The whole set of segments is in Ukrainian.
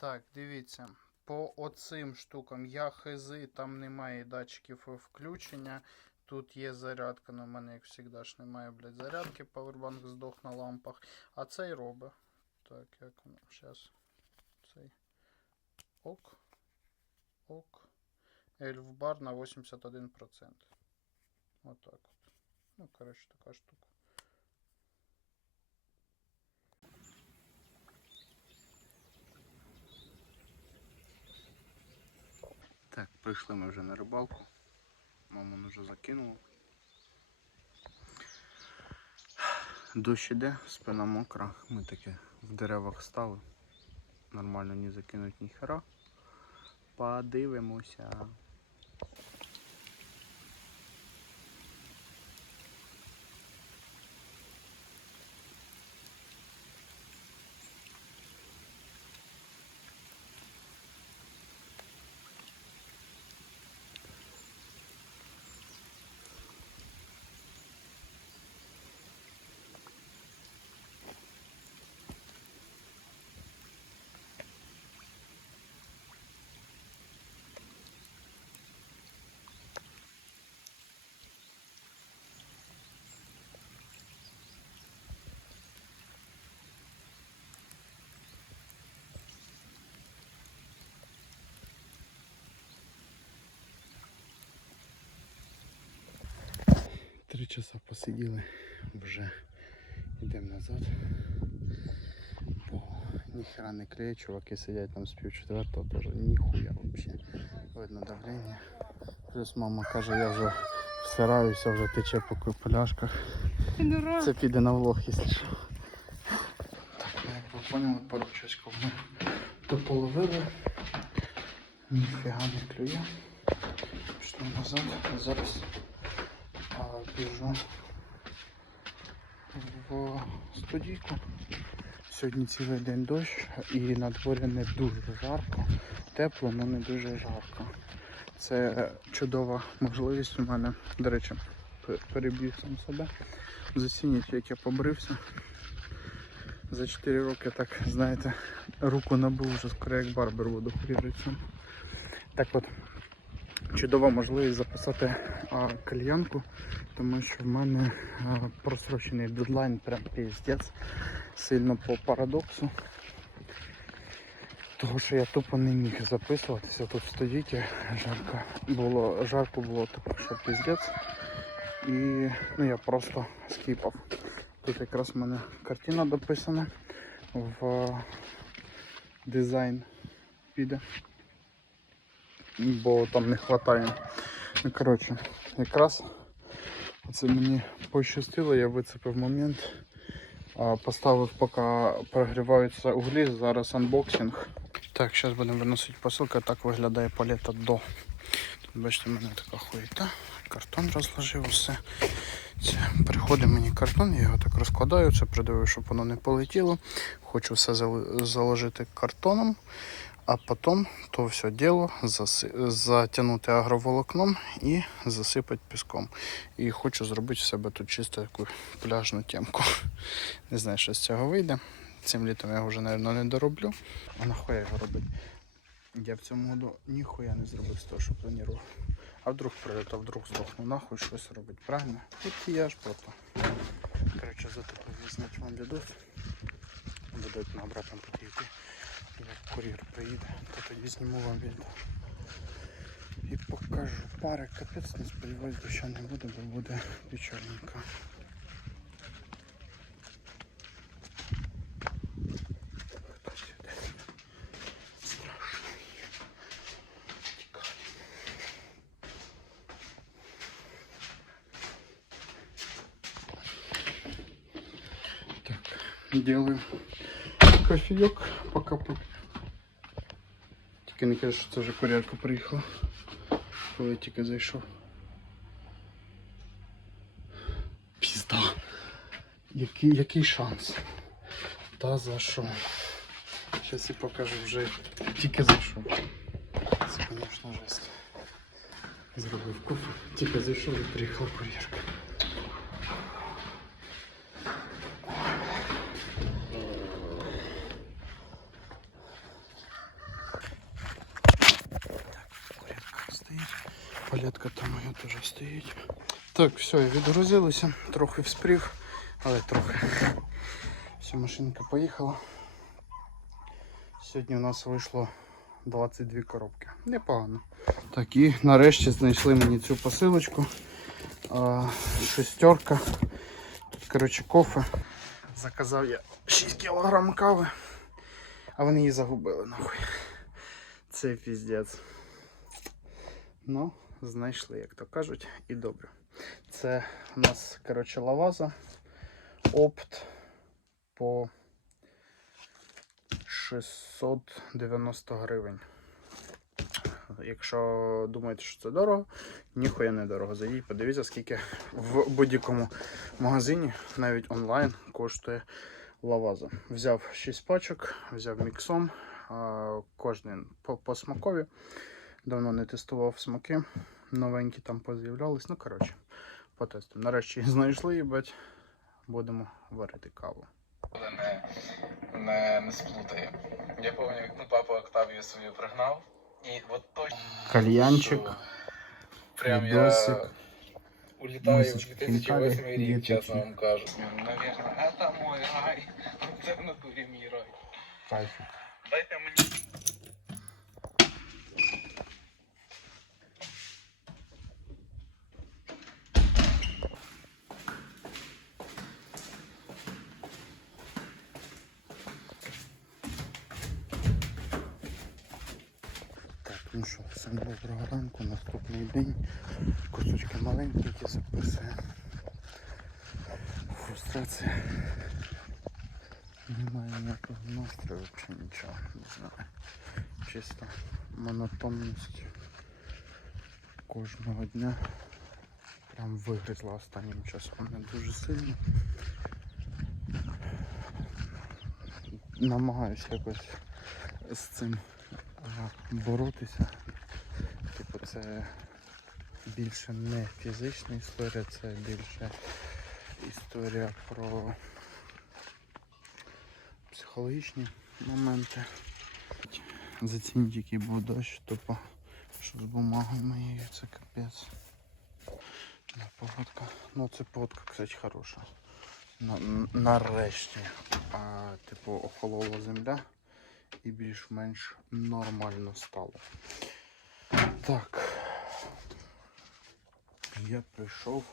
Так, дивіться. По оцим штукам я хизи, там немає датчиків включення. Тут є зарядка, але в мене, як завжди, ж немає, блядь, зарядки. Powerbank здох на лампах. А цей робить. Так, як воно. Зараз. Цей. Ок. Ок. Ельф бар на 81%. Отак от. Ну, коротше, така штука. Так, прийшли ми вже на рибалку. Маму вже закинула. Дощ іде, спина мокра. Ми таки в деревах стали. Нормально ні закинуть, ні хера. Подивимося. Три часа посиділи, вже йдемо назад. Бо ніхера не клеє, чуваки сидять там з пів четвертого, теж ніхуя взагалі. Видно давлення. Плюс мама каже, я вже всираюся, вже тече по пляшках. Це піде на влог, якщо що. Так, ну, як ви поняли, пару часиків ми дополовили. Ніфіга не клює. Пішли назад. Зараз а, біжу в студійку. Сьогодні цілий день дощ і на дворі не дуже жарко. Тепло, але не дуже жарко. Це чудова можливість у мене. До речі, пе- переб'ю сам себе. Засініть, як я побрився. За 4 роки так, знаєте, руку набив вже скоро як барбер буду хріритися. Так от, чудова можливість записати а, кальянку, тому що в мене а, просрочений дедлайн, прям піздець, сильно по парадоксу. Того, що я тупо не міг записуватися тут студіті, жарко було, жарко було тупо, що піздець. І ну, я просто скіпав. Тут якраз в мене картина дописана в дизайн піде бо там не вистачає. Ну, коротше, якраз це мені пощастило, я вицепив момент. Поставив, поки прогріваються углі, зараз анбоксинг. Так, зараз будемо виносити посилку, так виглядає палета до. Тут бачите, в мене така хуєта. Картон розложив усе. Це приходить мені картон, я його так розкладаю, це придивив, щоб воно не полетіло. Хочу все заложити картоном, а потім то все діло затягнути агроволокном і засипати піском. І хочу зробити в себе тут чисто таку пляжну темку. Не знаю, що з цього вийде. Цим літом я його вже, мабуть, не дороблю. А нахуя його робити? Я в цьому году ніхуя не зробив з того, що планував. А вдруг прилет, а вдруг здохну нахуй щось робить, правильно? Тут я ж просто. Коротше, затопив зняти вам відос. Будуть на обратному підійти. Як кур'єр приїде, то тоді зніму вам відео. І покажу. Пари капець, не сподіваюсь, доща не буде, бо буде печальненько. Хтось іде. Страшно. Тікає. Так, делаю Кофеек, пока пу- Тільки не кажу, що це вже курярка приїхала. Коли я тільки зайшов. Пізда. Який, який шанс? Та за що? Зараз я покажу вже тільки зайшов. Це, звісно, жесть. Зробив кофе. Тільки зайшов і приїхала кур'єрка. Палетка там моя теж стоїть. Так, все, відгрузилися, трохи вспрів, але трохи. Все, машинка поїхала. Сьогодні у нас вийшло 22 коробки. Непогано. Так, і нарешті знайшли мені цю посилочку. Шестерка. Тут, коротше, кофе. Заказав я 6 кг кави, а вони її загубили нахуй. Це піздець. Ну, знайшли, як то кажуть, і добре. Це у нас, коротше, лаваза. Опт по 690 гривень. Якщо думаєте, що це дорого, ніхуя не дорого. Зайдіть, подивіться, скільки в будь-якому магазині, навіть онлайн, коштує лаваза. Взяв 6 пачок, взяв міксом, кожен по, по смакові. Давно не тестував смаки. Новенькі там поз'являлись. Ну, коротше, потестимо. Нарешті знайшли, їбать. Будемо варити каву. Але не, не, не сплутає. Я пам'ятаю, як ну, папа Октавію свою пригнав, і от точно. Кальянчик, що Прям відосик, я улітаю в 2008 рік, чесно вам кажу. Навірно, це мой рай. Це в натурі мій рай. Дайте мені. Так, ну що, всім доброго ранку, наступний день. Кусочки маленькі, які записуємо. Фрустрація. Немає ніякого настрою, взагалі нічого, не знаю. Чисто монотонність кожного дня. Прям вигризла останнім часом не дуже сильно. Намагаюся якось з цим боротися. Типу, це більше не фізична історія, це більше історія про психологічні моменти. Зацініть, який був дощ, тупо що з бумагою моєю, це капець. Погодка. Ну це погодка, кстати, хороша. Нарешті. А, типу, охолола земля і більш-менш нормально стало. Так. Я прийшов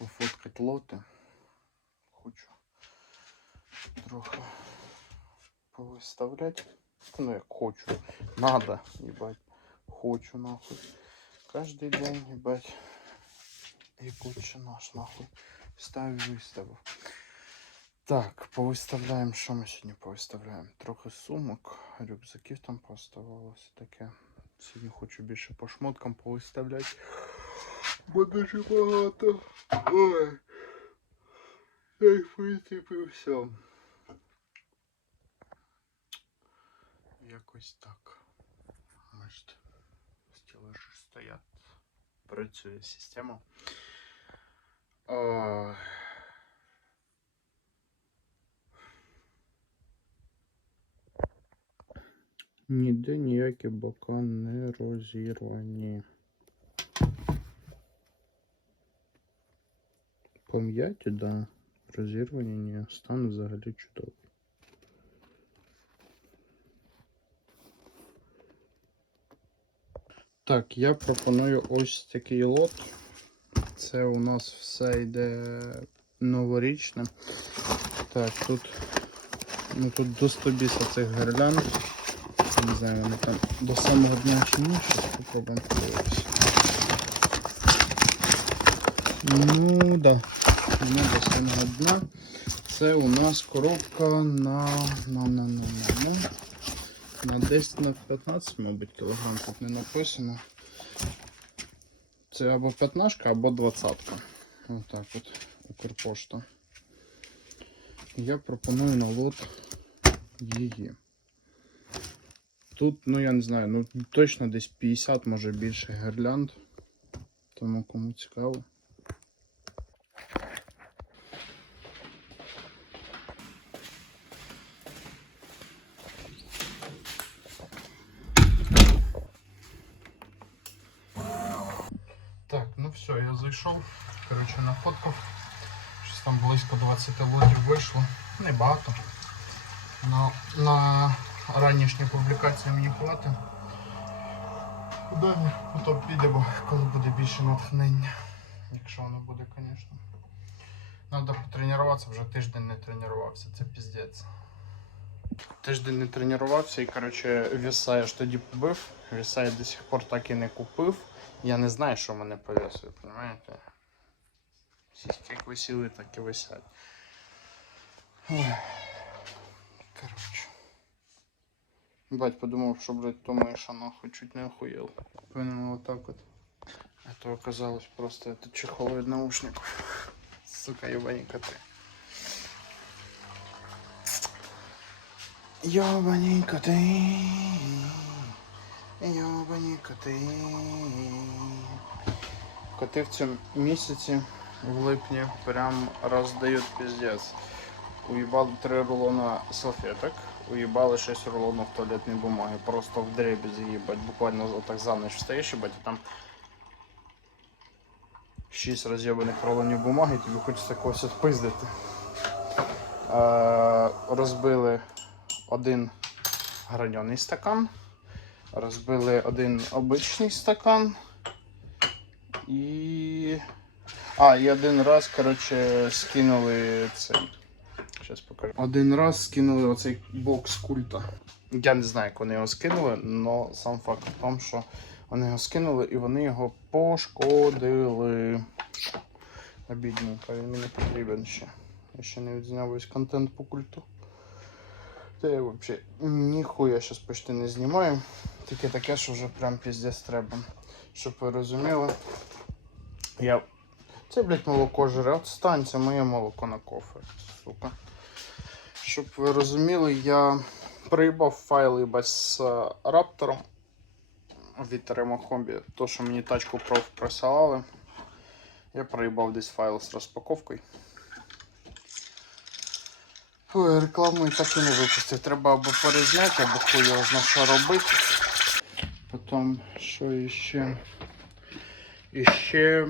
пофоткати лоти. Хочу трохи повиставляти. Ну як хочу. Надо, їбать. Хочу нахуй. Кожний день, їбать. І куча наш нахуй. Ставив виставив. Так, повиставляємо, що ми сьогодні повиставляємо? Трохи сумок, рюкзаків там поставалося таке. Сьогодні хочу більше по шмоткам повиставляти. Бо дуже багато. Ой. Та й в принципі все. Якось так. Бачите, стелажі стоять. Працює система. Ой. Ніде ніякі бока не розірвані. Пом'яті, да. Розірвані ні. Стан взагалі чудовий. Так, я пропоную ось такий лот. Це у нас все йде новорічне. Так, тут, ну тут до 100 біса цих гирлянд. Не знаю, вони там до самого дня чи ні, щось попробуємо подивитися. Ну да. Ну, до самого дня. Це у нас коробка на на на на на на на 10 на 15, мабуть, кілограм тут не написано. Це або 15, або 20. Отак от Укрпошта. Я пропоную на лот її. Тут, ну я не знаю, ну точно десь 50, може більше гірлянд. Тому кому цікаво. Ну все, я зайшов. Коротше, нафоткав. Щось там близько 20 лотів вийшло. Небагато. На, на ранішні публікації мені хватить. Далі потім підемо, коли буде більше натхнення. Якщо воно буде, звісно. Треба потренуватися, вже тиждень не тренувався, це піздець. Тиждень не тренувався і, коротше, віса я ж тоді побив. Віса я до сих пор так і не купив. Я не знаю, що мене повісує, розумієте? Сіськи як висіли, так і висять. Коротше. Бать подумав, що, блядь, то миша нахуй чуть не охуєл. Повинен вот так вот. А то оказалось просто это чехол від наушников. Сука, ебані коти. Йобані коти. Йобані коти. Коти в цьому місяці в липні прям роздають піздець. Уїбали три рулона салфеток, уїбали 6 рулонів туалетної бумаги. Просто в дребезі їбать. Буквально отак за ніч встаєш, їбать, і там 6 роз'єбаних рулонів бумаги, тобі хочеться когось відпиздити. Е, розбили один граньоний стакан, розбили один обичний стакан і. А, і один раз, коротше, скинули цей. Зараз покажу. Один раз скинули оцей бокс культа. Я не знаю, як вони його скинули, але сам факт в тому, що вони його скинули і вони його пошкодили. Обідненько, він мені потрібен ще. Я ще не відзняв весь контент по культу. Та я взагалі ніхуя зараз почти не знімаю. Тільки таке, що вже прям піздець треба. Щоб ви розуміли. Я. Це, блядь, молоко жре. Отстань, це моє молоко на кофе, сука. Щоб ви розуміли, я приїбав їбать, з е, раптором від Ремохомбі. То, що мені тачку проф присилали. Я проїбав десь файл з розпаковкою. Ой, рекламу і так і не випустив. Треба або перезняти, або хуй його знає, що робити. Потім, що іще? Іще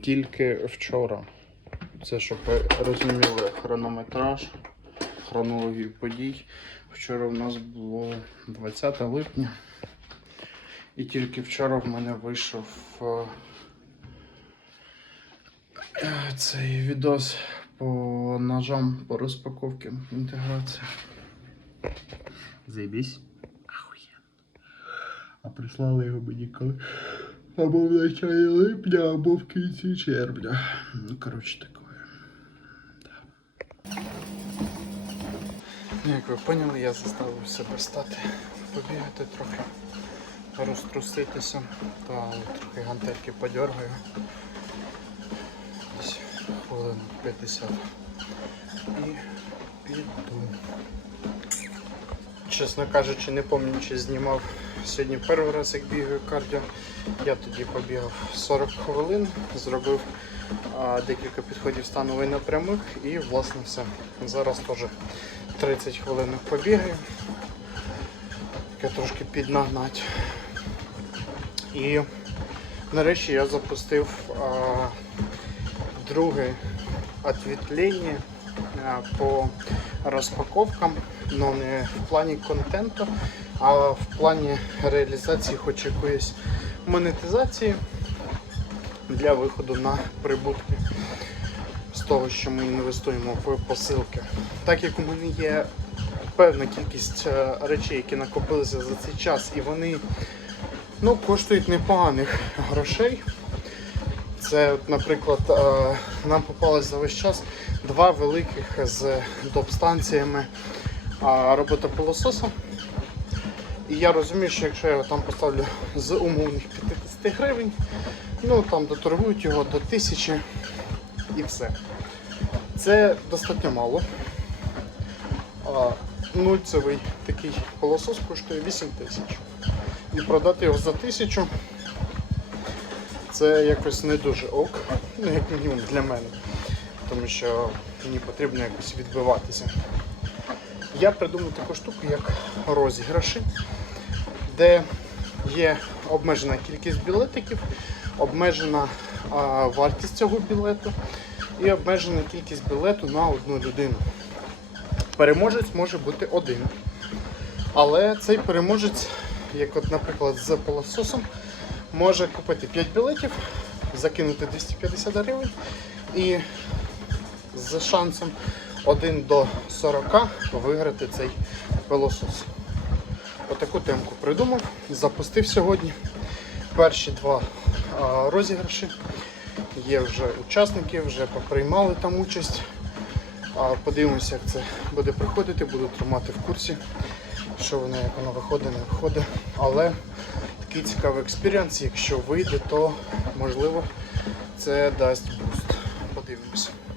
тільки вчора. Це щоб ви розуміли хронометраж, хронологію подій. Вчора в нас було 20 липня. І тільки вчора в мене вийшов е, цей відос по ножам по розпаковці інтеграції. Заебись. А прислали його мені коли. Або в началі липня, або в кінці червня. Ну, коротше, таке. Да. Як ви поняли, я заставив себе стати, побігати трохи, розтруситися та трохи гантельки подергаю. Десь хвилин 50. І піду. Чесно кажучи, не пам'ятаю, чи знімав сьогодні перший раз, як бігаю кардіо. Я тоді побігав 40 хвилин, зробив а, декілька підходів становий напрямих і власне все. Зараз теж 30 хвилин побігаю. Таке трошки піднагнати. І нарешті я запустив а, друге відвітлення а, по розпаковкам, але не в плані контенту, а в плані реалізації хоч якоїсь монетизації для виходу на прибутки з того, що ми інвестуємо в посилки. Так як у мене є певна кількість е, речей, які накопилися за цей час, і вони ну, коштують непоганих грошей. Це, наприклад, е, нам попалось за весь час два великих з доп-станціями а, роботопилососа. І я розумію, що якщо я його там поставлю з умовних 50 гривень, ну там доторгують його до 1000 і все. Це достатньо мало. Нульцевий такий пилосос коштує 8 тисяч. І продати його за 1000 це якось не дуже ок, ну як мінімум для мене. Тому що мені потрібно якось відбиватися. Я придумав таку штуку, як розіграші, де є обмежена кількість білетиків, обмежена а, вартість цього білету і обмежена кількість білету на одну людину. Переможець може бути один. Але цей переможець, як от, наприклад, з пилососом, може купити 5 білетів, закинути 250 гривень і з шансом 1 до 40 виграти цей пилосос. Отаку темку придумав, запустив сьогодні. Перші два розіграші. Є вже учасники, вже поприймали там участь. Подивимося, як це буде проходити, буду тримати в курсі, що воно, як воно виходить, не виходить. Але такий цікавий експіріанс, якщо вийде, то можливо це дасть буст. Подивимося.